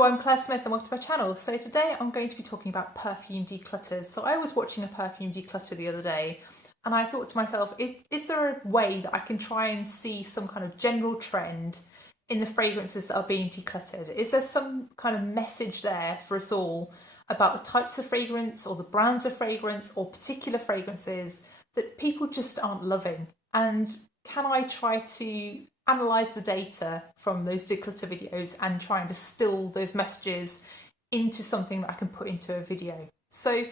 Hello, I'm Claire Smith and welcome to my channel. So today I'm going to be talking about perfume declutters. So I was watching a perfume declutter the other day and I thought to myself, is there a way that I can try and see some kind of general trend in the fragrances that are being decluttered? Is there some kind of message there for us all about the types of fragrance or the brands of fragrance or particular fragrances that people just aren't loving? And can I try to analyse the data from those declutter videos and try and distill those messages into something that I can put into a video? So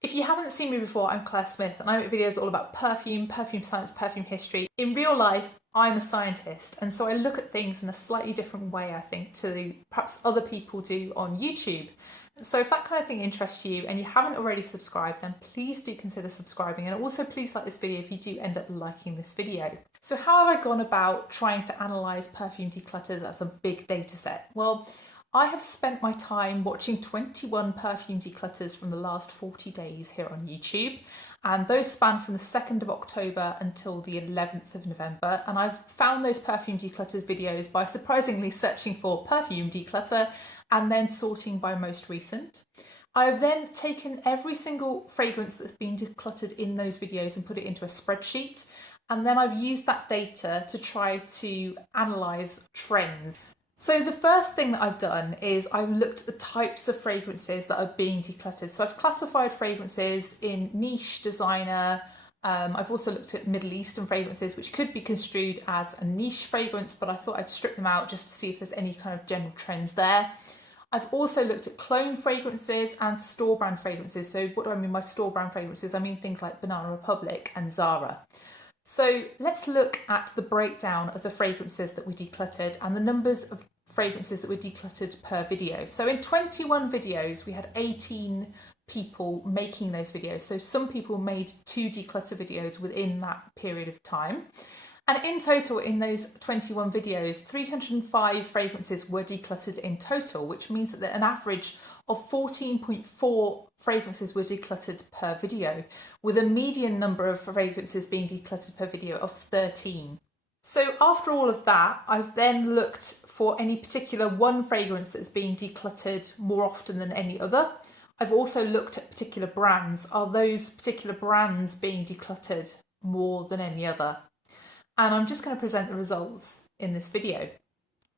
if you haven't seen me before, I'm Claire Smith and I make videos all about perfume, perfume science, perfume history. In real life, I'm a scientist, and so I look at things in a slightly different way, I think, to perhaps other people do on YouTube. So if that kind of thing interests you and you haven't already subscribed, then please do consider subscribing, and also please like this video if you do end up liking this video. So how have I gone about trying to analyse perfume declutters as a big data set? Well, I have spent my time watching 21 perfume declutters from the last 40 days here on YouTube, and those span from the 2nd of October until the 11th of November, and I've found those perfume declutter videos by surprisingly searching for perfume declutter and then sorting by most recent. I've then taken every single fragrance that's been decluttered in those videos and put it into a spreadsheet, and then I've used that data to try to analyse trends. So the first thing that I've done is I've looked at the types of fragrances that are being decluttered. So I've classified fragrances in niche, designer. I've also looked at Middle Eastern fragrances, which could be construed as a niche fragrance, but I thought I'd strip them out just to see if there's any kind of general trends there. I've also looked at clone fragrances and store brand fragrances. So what do I mean by store brand fragrances? I mean things like Banana Republic and Zara. So let's look at the breakdown of the fragrances that we decluttered and the numbers of fragrances that were decluttered per video. So in 21 videos, we had 18 people making those videos. So some people made 2 declutter videos within that period of time. And in total, in those 21 videos, 305 fragrances were decluttered in total, which means that an average of 14.4 fragrances were decluttered per video, with a median number of fragrances being decluttered per video of 13. So after all of that, I've then looked for any particular one fragrance that's being decluttered more often than any other. I've also looked at particular brands. Are those particular brands being decluttered more than any other? And I'm just going to present the results in this video.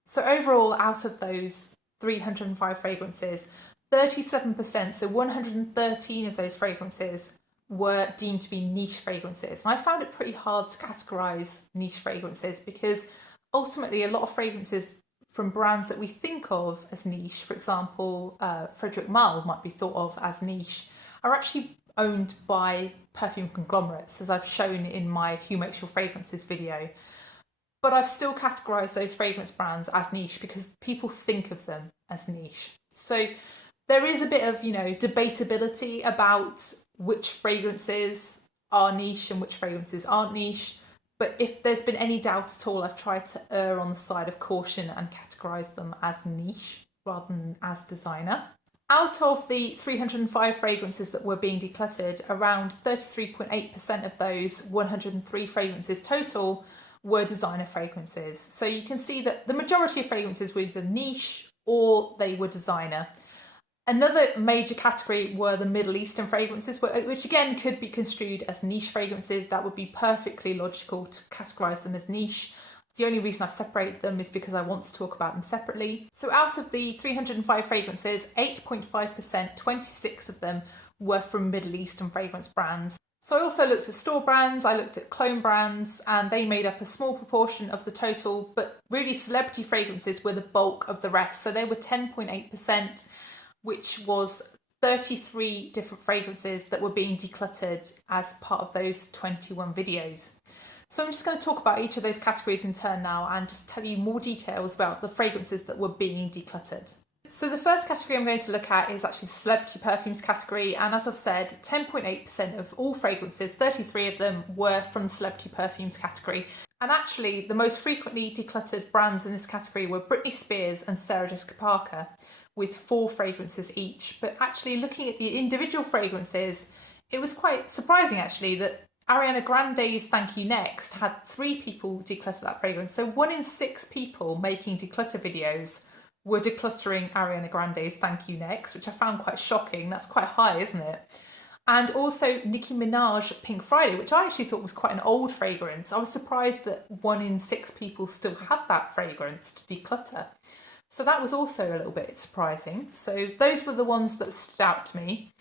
So overall, out of those 305 fragrances, 37%, so 113 of those fragrances were deemed to be niche fragrances. And I found it pretty hard to categorise niche fragrances because ultimately a lot of fragrances from brands that we think of as niche, for example, Frederic Malle might be thought of as niche, are actually owned by perfume conglomerates, as I've shown in my Who Makes Your Fragrances video. But I've still categorised those fragrance brands as niche because people think of them as niche. So there is a bit of, debatability about which fragrances are niche and which fragrances aren't niche. But if there's been any doubt at all, I've tried to err on the side of caution and categorise them as niche rather than as designer. Out of the 305 fragrances that were being decluttered, around 33.8% of those 103 fragrances total were designer fragrances. So you can see that the majority of fragrances were either niche or they were designer. Another major category were the Middle Eastern fragrances, which again could be construed as niche fragrances. That would be perfectly logical to categorise them as niche. The only reason I've separated them is because I want to talk about them separately. So out of the 305 fragrances, 8.5%, 26 of them were from Middle Eastern fragrance brands. So I also looked at store brands, I looked at clone brands, and they made up a small proportion of the total, but really celebrity fragrances were the bulk of the rest. So they were 10.8%, which was 33 different fragrances that were being decluttered as part of those 21 videos. So I'm just going to talk about each of those categories in turn now and just tell you more details about the fragrances that were being decluttered. So the first category I'm going to look at is actually the celebrity perfumes category, and as I've said, 10.8% of all fragrances, 33 of them, were from the celebrity perfumes category. And actually the most frequently decluttered brands in this category were Britney Spears and Sarah Jessica Parker, with 4 fragrances each. But actually looking at the individual fragrances, it was quite surprising actually that Ariana Grande's Thank You Next had 3 people declutter that fragrance. So 1 in 6 people making declutter videos were decluttering Ariana Grande's Thank You Next, which I found quite shocking. That's quite high, isn't it? And also Nicki Minaj Pink Friday, which I actually thought was quite an old fragrance. I was surprised that 1 in 6 people still had that fragrance to declutter. So that was also a little bit surprising. So those were the ones that stood out to me.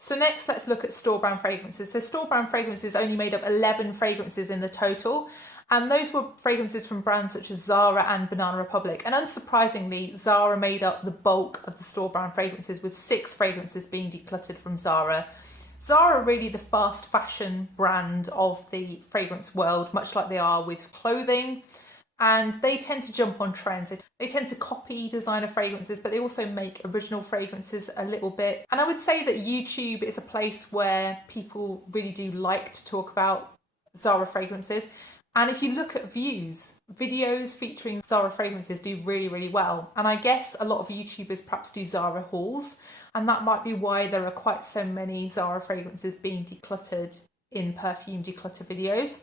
So next, let's look at store brand fragrances. So store brand fragrances only made up 11 fragrances in the total. And those were fragrances from brands such as Zara and Banana Republic. And unsurprisingly, Zara made up the bulk of the store brand fragrances, with 6 fragrances being decluttered from Zara. Zara are really the fast fashion brand of the fragrance world, much like they are with clothing. And they tend to jump on trends. They tend to copy designer fragrances, but they also make original fragrances a little bit. And I would say that YouTube is a place where people really do like to talk about Zara fragrances. And if you look at views, videos featuring Zara fragrances do really, really well. And I guess a lot of YouTubers perhaps do Zara hauls, and that might be why there are quite so many Zara fragrances being decluttered in Perfume Declutter videos.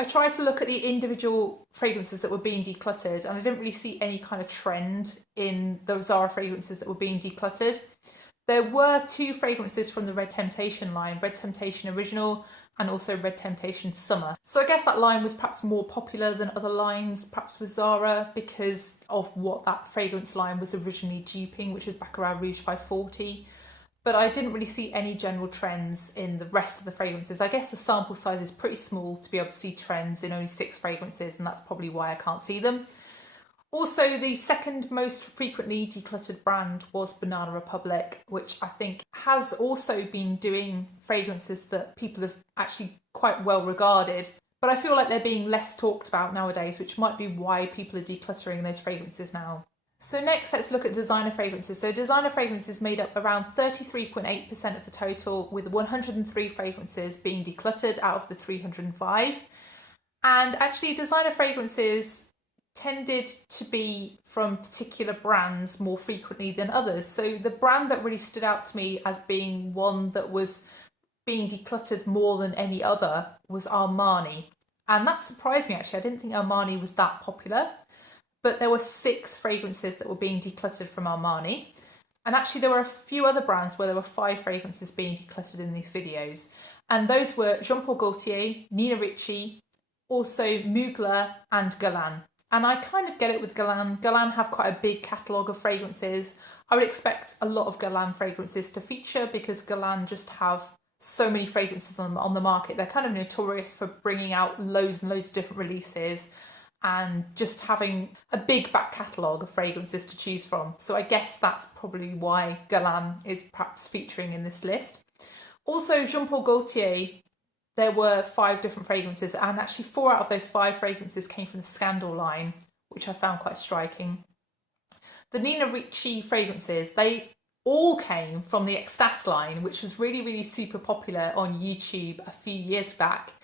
I tried to look at the individual fragrances that were being decluttered, and I didn't really see any kind of trend in those Zara fragrances that were being decluttered. There were 2 fragrances from the Red Temptation line, Red Temptation Original and also Red Temptation Summer. So I guess that line was perhaps more popular than other lines, perhaps with Zara, because of what that fragrance line was originally duping, which was Baccarat Rouge 540. But I didn't really see any general trends in the rest of the fragrances. I guess the sample size is pretty small to be able to see trends in only 6 fragrances, and that's probably why I can't see them. Also, the second most frequently decluttered brand was Banana Republic, which I think has also been doing fragrances that people have actually quite well regarded. But I feel like they're being less talked about nowadays, which might be why people are decluttering those fragrances now. So next, let's look at designer fragrances. So designer fragrances made up around 33.8% of the total, with 103 fragrances being decluttered out of the 305. And actually, designer fragrances tended to be from particular brands more frequently than others. So the brand that really stood out to me as being one that was being decluttered more than any other was Armani. And that surprised me, actually. I didn't think Armani was that popular. But there were 6 fragrances that were being decluttered from Armani. And actually there were a few other brands where there were 5 fragrances being decluttered in these videos. And those were Jean Paul Gaultier, Nina Ricci, also Mugler and Guerlain. And I kind of get it with Guerlain. Guerlain have quite a big catalogue of fragrances. I would expect a lot of Guerlain fragrances to feature because Guerlain just have so many fragrances on the market. They're kind of notorious for bringing out loads and loads of different releases and just having a big back catalogue of fragrances to choose from. So I guess that's probably why Guerlain is perhaps featuring in this list. Also, Jean Paul Gaultier, there were 5 different fragrances, and actually 4 out of those 5 fragrances came from the Scandal line, which I found quite striking. The Nina Ricci fragrances, they all came from the Extase line, which was really, really super popular on YouTube a few years back.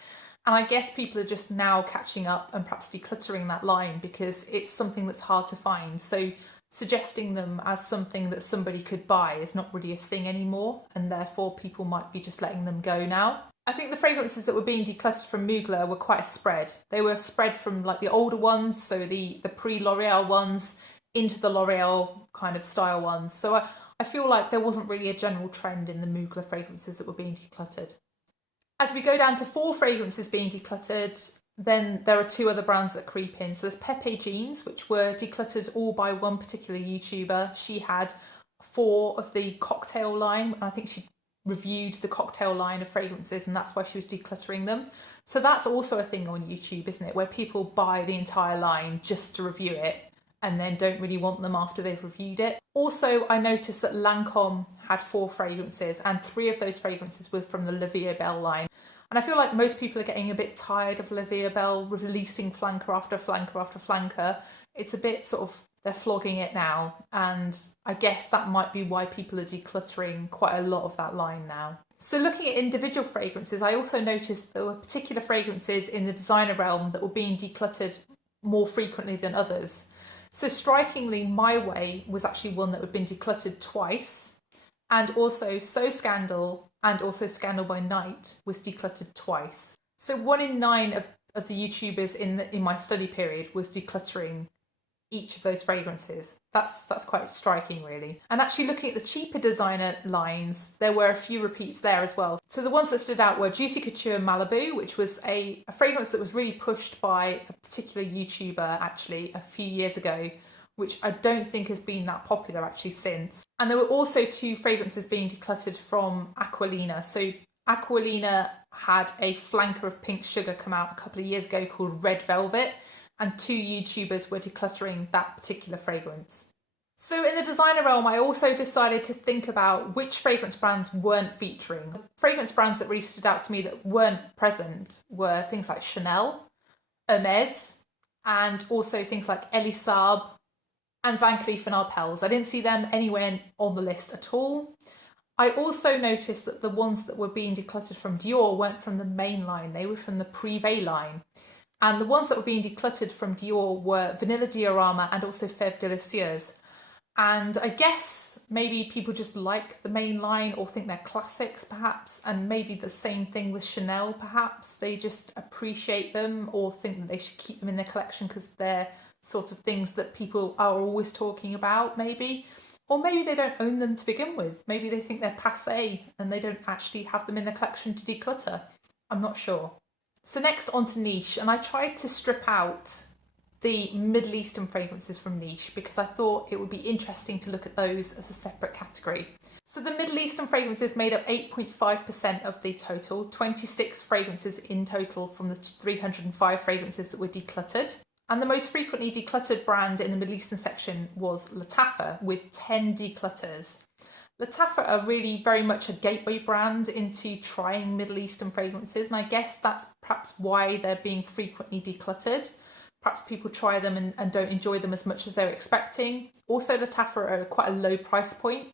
And I guess people are just now catching up and perhaps decluttering that line because it's something that's hard to find. So suggesting them as something that somebody could buy is not really a thing anymore, and therefore people might be just letting them go now. I think the fragrances that were being decluttered from Mugler were quite a spread. They were spread from like the older ones, so the pre-L'Oreal ones, into the L'Oreal kind of style ones. So I feel like there wasn't really a general trend in the Mugler fragrances that were being decluttered. As we go down to 4 fragrances being decluttered, then there are 2 other brands that creep in. So there's Pepe Jeans, which were decluttered all by one particular YouTuber. She had 4 of the cocktail line, and I think she reviewed the cocktail line of fragrances, and that's why she was decluttering them. So that's also a thing on YouTube, isn't it? Where people buy the entire line just to review it and then don't really want them after they've reviewed it. Also, I noticed that Lancôme had 4 fragrances, and 3 of those fragrances were from the La Vie est Belle line. And I feel like most people are getting a bit tired of La Vie est Belle releasing flanker after flanker after flanker. It's a bit sort of, they're flogging it now. And I guess that might be why people are decluttering quite a lot of that line now. So looking at individual fragrances, I also noticed there were particular fragrances in the designer realm that were being decluttered more frequently than others. So strikingly, My Way was actually one that had been decluttered twice, and also So Scandal and also Scandal by Night was decluttered twice. So 1 in 9 of the YouTubers in my study period was decluttering each of those fragrances. That's quite striking, really. And actually looking at the cheaper designer lines, there were a few repeats there as well. So the ones that stood out were Juicy Couture Malibu, which was a fragrance that was really pushed by a particular YouTuber actually a few years ago, which I don't think has been that popular actually since. And there were also 2 fragrances being decluttered from Aquilina. So Aquilina had a flanker of pink sugar come out a couple of years ago called Red Velvet, and 2 YouTubers were decluttering that particular fragrance. So in the designer realm, I also decided to think about which fragrance brands weren't featuring. Fragrance brands that really stood out to me that weren't present were things like Chanel, Hermes, and also things like Elisab and Van Cleef & Arpels. I didn't see them anywhere on the list at all. I also noticed that the ones that were being decluttered from Dior weren't from the main line, they were from the Privé line. And the ones that were being decluttered from Dior were Vanilla Diorama and also Fève Délicieuse. And I guess maybe people just like the main line or think they're classics perhaps, and maybe the same thing with Chanel perhaps. They just appreciate them or think that they should keep them in their collection because they're sort of things that people are always talking about maybe. Or maybe they don't own them to begin with. Maybe they think they're passé and they don't actually have them in their collection to declutter. I'm not sure. So next on to niche, and I tried to strip out the Middle Eastern fragrances from niche because I thought it would be interesting to look at those as a separate category. So the Middle Eastern fragrances made up 8.5% of the total, 26 fragrances in total from the 305 fragrances that were decluttered. And the most frequently decluttered brand in the Middle Eastern section was Lattafa with 10 declutters. Lattafa are really very much a gateway brand into trying Middle Eastern fragrances, and I guess that's perhaps why they're being frequently decluttered. Perhaps people try them and don't enjoy them as much as they're expecting. Also, Lattafa are at quite a low price point,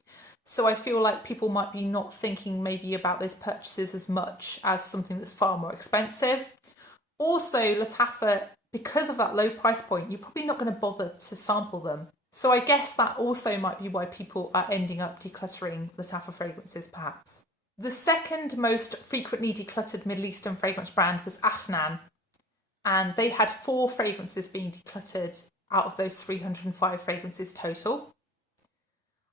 so I feel like people might be not thinking maybe about those purchases as much as something that's far more expensive. Also, Lattafa, because of that low price point, you're probably not going to bother to sample them. So I guess that also might be why people are ending up decluttering Lattafa fragrances perhaps. The second most frequently decluttered Middle Eastern fragrance brand was Afnan, and they had 4 fragrances being decluttered out of those 305 fragrances total.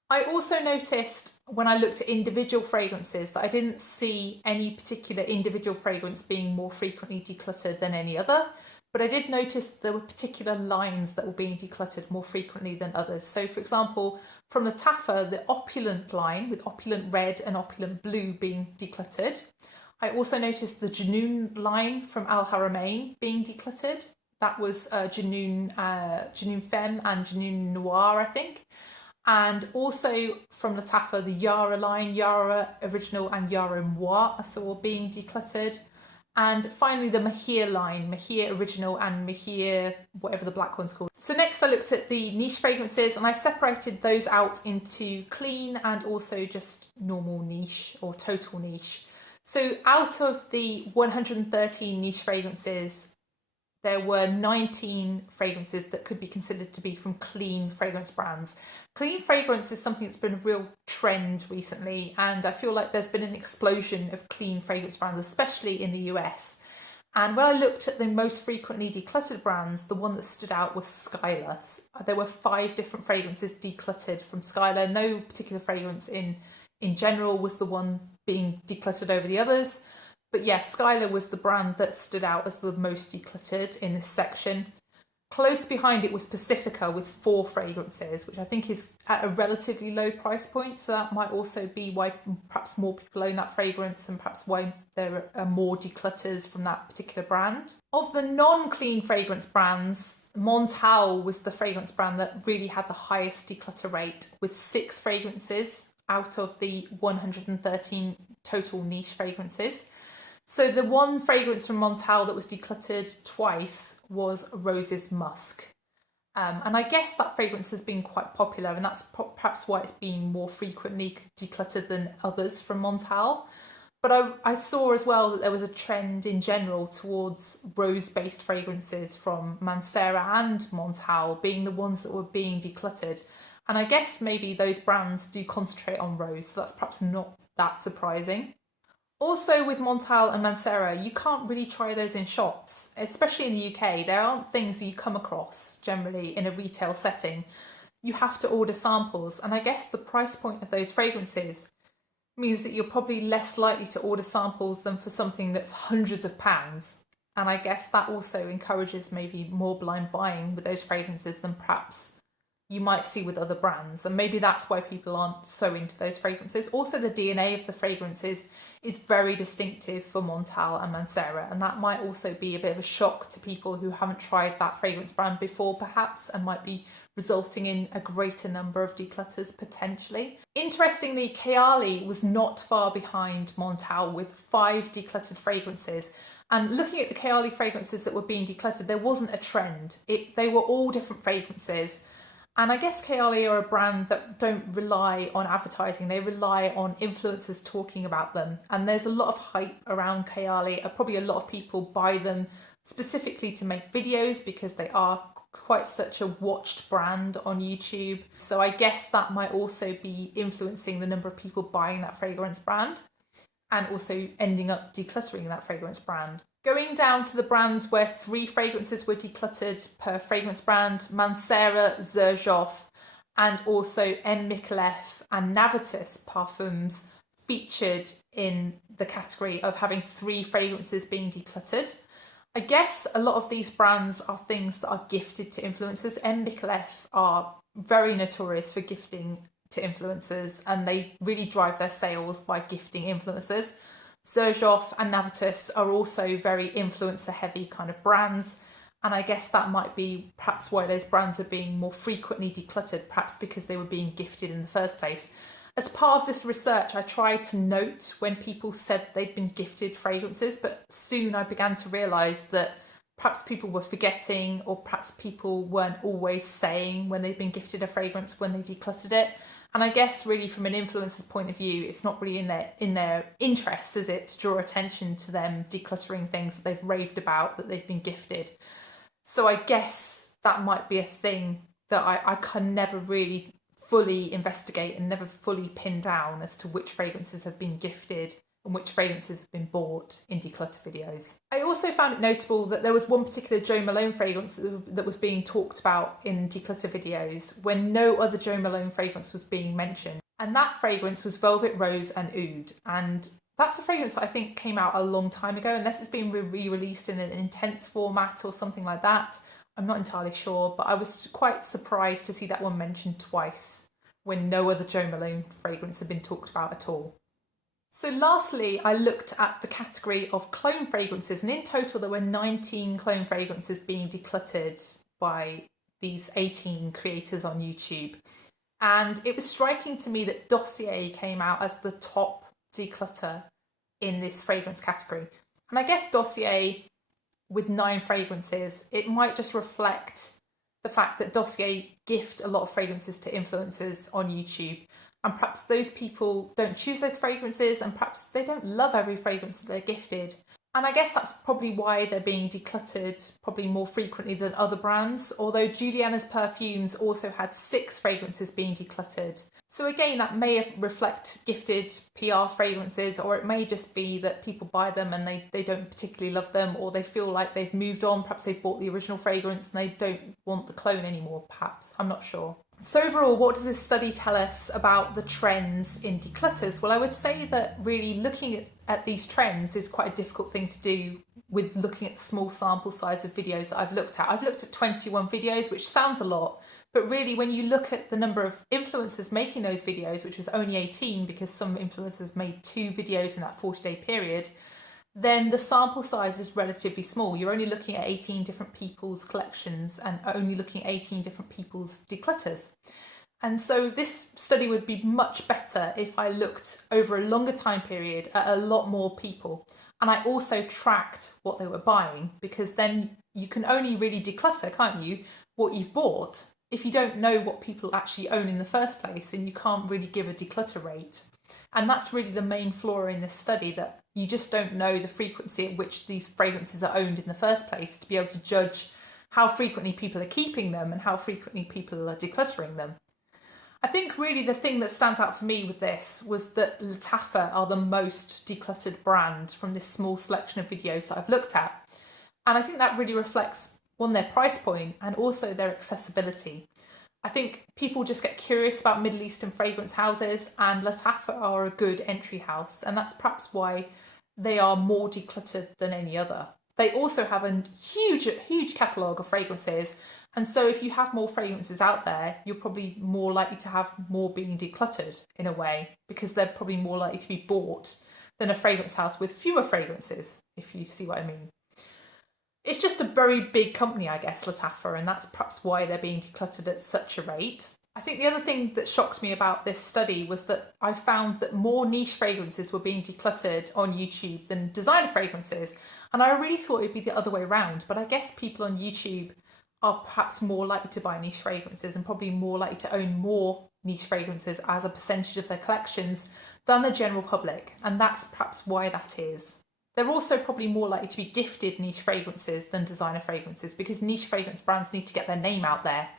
I also noticed when I looked at individual fragrances that I didn't see any particular individual fragrance being more frequently decluttered than any other. But I did notice there were particular lines that were being decluttered more frequently than others. So for example, from Lattafa, the Opulent line with Opulent Red and Opulent Blue being decluttered. I also noticed the Junoon line from Al Haramain being decluttered. That was Junoon Femme and Junoon Noir, I think. And also from Lattafa, the Yara line, Yara Original and Yara Moi, I saw being decluttered. And finally, the Mahir line, Mahir Original and Mahir, whatever the black one's called. So next I looked at the niche fragrances and I separated those out into clean and also just normal niche or total niche. So out of the 113 niche fragrances, there were 19 fragrances that could be considered to be from clean fragrance brands. Clean fragrance is something that's been a real trend recently, and I feel like there's been an explosion of clean fragrance brands, especially in the US. And when I looked at the most frequently decluttered brands, the one that stood out was Skylar. There were 5 different fragrances decluttered from Skylar. No particular fragrance in general was the one being decluttered over the others. But yeah, Skylar was the brand that stood out as the most decluttered in this section. Close behind it was Pacifica with 4 fragrances, which I think is at a relatively low price point. So that might also be why perhaps more people own that fragrance and perhaps why there are more declutters from that particular brand. Of the non-clean fragrance brands, Montal was the fragrance brand that really had the highest declutter rate with 6 fragrances out of the 113 total niche fragrances. So the one fragrance from Montal that was decluttered twice was Rose's Musk. And I guess that fragrance has been quite popular, and that's perhaps why it's been more frequently decluttered than others from Montal. But I saw as well that there was a trend in general towards rose-based fragrances from Mancera and Montal being the ones that were being decluttered. And I guess maybe those brands do concentrate on rose, so that's perhaps not that surprising. Also with Montal and Mancera, you can't really try those in shops, especially in the UK. There aren't things you come across generally in a retail setting. You have to order samples, and I guess the price point of those fragrances means that you're probably less likely to order samples than for something that's hundreds of pounds. And I guess that also encourages maybe more blind buying with those fragrances than perhaps you might see with other brands. And maybe that's why people aren't so into those fragrances. Also, the DNA of the fragrances is very distinctive for Montal and Mancera. And that might also be a bit of a shock to people who haven't tried that fragrance brand before, perhaps, and might be resulting in a greater number of declutters potentially. Interestingly, Kayali was not far behind Montal with 5 decluttered fragrances. And looking at the Kayali fragrances that were being decluttered, there wasn't a trend. They were all different fragrances. And I guess Kayali are a brand that don't rely on advertising. They rely on influencers talking about them. And there's a lot of hype around Kayali. Probably a lot of people buy them specifically to make videos because they are quite such a watched brand on YouTube. So I guess that might also be influencing the number of people buying that fragrance brand and also ending up decluttering that fragrance brand. Going down to the brands where 3 fragrances were decluttered per fragrance brand, Mancera, Xerjoff, and also M. Micallef and Navitus Parfums featured in the category of having 3 fragrances being decluttered. I guess a lot of these brands are things that are gifted to influencers. M. Micallef are very notorious for gifting to influencers, and they really drive their sales by gifting influencers. Xerjoff and Navitus are also very influencer heavy kind of brands, and I guess that might be perhaps why those brands are being more frequently decluttered, perhaps because they were being gifted in the first place. As part of this research, I tried to note when people said they'd been gifted fragrances, but soon I began to realise that perhaps people were forgetting, or perhaps people weren't always saying when they'd been gifted a fragrance when they decluttered it. And I guess really from an influencer's point of view, it's not really in their interests, is it, to draw attention to them decluttering things that they've raved about, that they've been gifted. So I guess that might be a thing that I can never really fully investigate and never fully pin down as to which fragrances have been gifted and which fragrances have been bought in declutter videos. I also found it notable that there was one particular Jo Malone fragrance that was being talked about in declutter videos when no other Jo Malone fragrance was being mentioned. And that fragrance was Velvet Rose and Oud. And that's a fragrance that I think came out a long time ago, unless it's been re-released in an intense format or something like that. I'm not entirely sure, but I was quite surprised to see that one mentioned twice when no other Jo Malone fragrance had been talked about at all. So lastly, I looked at the category of clone fragrances, and in total there were 19 clone fragrances being decluttered by these 18 creators on YouTube. And it was striking to me that Dossier came out as the top declutter in this fragrance category. And I guess Dossier, with 9 fragrances, it might just reflect the fact that Dossier gift a lot of fragrances to influencers on YouTube. And perhaps those people don't choose those fragrances, and perhaps they don't love every fragrance that they're gifted. And I guess that's probably why they're being decluttered probably more frequently than other brands, although Juliana's Perfumes also had 6 fragrances being decluttered. So again, that may reflect gifted PR fragrances, or it may just be that people buy them and they don't particularly love them, or they feel like they've moved on. Perhaps they've bought the original fragrance and they don't want the clone anymore, perhaps. I'm not sure. So overall, what does this study tell us about the trends in declutters? Well, I would say that really looking at these trends is quite a difficult thing to do with looking at the small sample size of videos that I've looked at. I've looked at 21 videos, which sounds a lot, but really when you look at the number of influencers making those videos, which was only 18 because some influencers made 2 videos in that 40-day period, then the sample size is relatively small. You're only looking at 18 different people's collections and only looking at 18 different people's declutters. And so this study would be much better if I looked over a longer time period at a lot more people. And I also tracked what they were buying, because then you can only really declutter, can't you, what you've bought. If you don't know what people actually own in the first place, then you can't really give a declutter rate. And that's really the main flaw in this study, that you just don't know the frequency at which these fragrances are owned in the first place to be able to judge how frequently people are keeping them and how frequently people are decluttering them. I think really the thing that stands out for me with this was that Lattafa are the most decluttered brand from this small selection of videos that I've looked at. And I think that really reflects, one, their price point and also their accessibility. I think people just get curious about Middle Eastern fragrance houses, and Lattafa are a good entry house, and that's perhaps why they are more decluttered than any other. They also have a huge catalogue of fragrances, and so if you have more fragrances out there, you're probably more likely to have more being decluttered in a way, because they're probably more likely to be bought than a fragrance house with fewer fragrances, if you see what I mean. It's just a very big company, I guess, Lattafa, and that's perhaps why they're being decluttered at such a rate. I think the other thing that shocked me about this study was that I found that more niche fragrances were being decluttered on YouTube than designer fragrances. And I really thought it'd be the other way around, but I guess people on YouTube are perhaps more likely to buy niche fragrances and probably more likely to own more niche fragrances as a percentage of their collections than the general public. And that's perhaps why that is. They're also probably more likely to be gifted niche fragrances than designer fragrances, because niche fragrance brands need to get their name out there.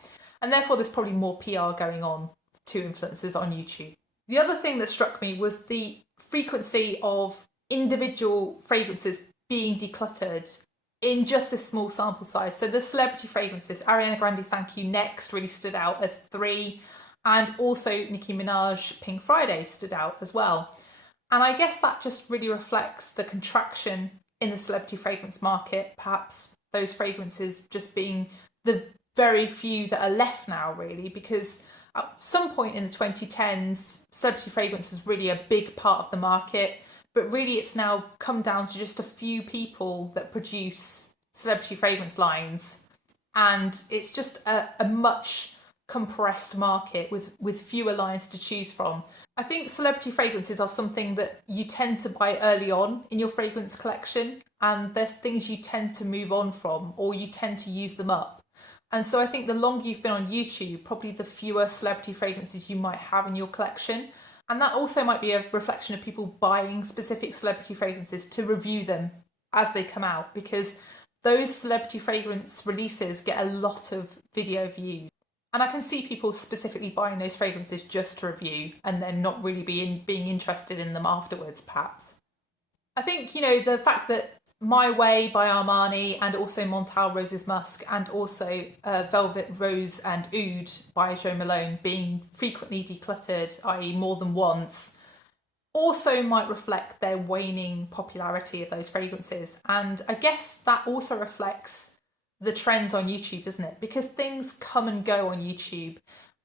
And therefore there's probably more PR going on to influencers on YouTube. The other thing that struck me was the frequency of individual fragrances being decluttered in just a small sample size. So the celebrity fragrances, Ariana Grande Thank You Next really stood out as 3, and also Nicki Minaj Pink Friday stood out as well. And I guess that just really reflects the contraction in the celebrity fragrance market, perhaps those fragrances just being the very few that are left now, really, because at some point in the 2010s, celebrity fragrance was really a big part of the market, but really it's now come down to just a few people that produce celebrity fragrance lines, and it's just a much compressed market with fewer lines to choose from. I think celebrity fragrances are something that you tend to buy early on in your fragrance collection, and there's things you tend to move on from, or you tend to use them up. And so I think the longer you've been on YouTube, probably the fewer celebrity fragrances you might have in your collection. And that also might be a reflection of people buying specific celebrity fragrances to review them as they come out, because those celebrity fragrance releases get a lot of video views. And I can see people specifically buying those fragrances just to review and then not really being interested in them afterwards, perhaps. I think, the fact that My Way by Armani and also Montal Roses Musk and also Velvet Rose and Oud by Jo Malone being frequently decluttered, i.e. more than once, also might reflect their waning popularity of those fragrances. And I guess that also reflects the trends on YouTube, doesn't it? Because things come and go on YouTube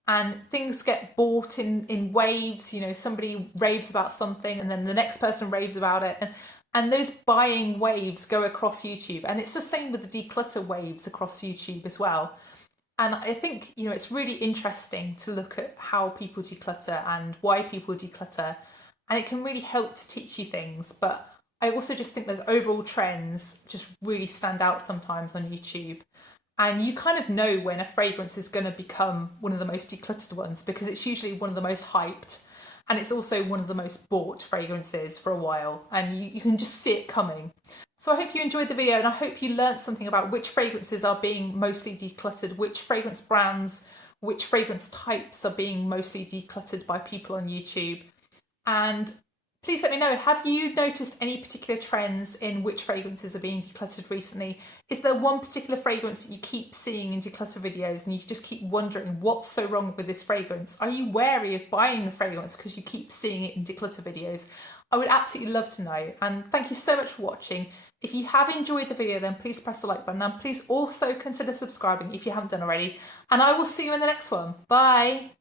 and things get bought in waves. Somebody raves about something and then the next person raves about it. And those buying waves go across YouTube. And it's the same with the declutter waves across YouTube as well. And I think, it's really interesting to look at how people declutter and why people declutter. And it can really help to teach you things. But I also just think those overall trends just really stand out sometimes on YouTube. And you kind of know when a fragrance is going to become one of the most decluttered ones, because it's usually one of the most hyped. And it's also one of the most bought fragrances for a while. And you can just see it coming. So I hope you enjoyed the video, and I hope you learned something about which fragrances are being mostly decluttered, which fragrance brands, which fragrance types are being mostly decluttered by people on YouTube. And please let me know, have you noticed any particular trends in which fragrances are being decluttered recently? Is there one particular fragrance that you keep seeing in declutter videos and you just keep wondering what's so wrong with this fragrance? Are you wary of buying the fragrance because you keep seeing it in declutter videos? I would absolutely love to know. And thank you so much for watching. If you have enjoyed the video, then please press the like button, and please also consider subscribing if you haven't done already. And I will see you in the next one. Bye.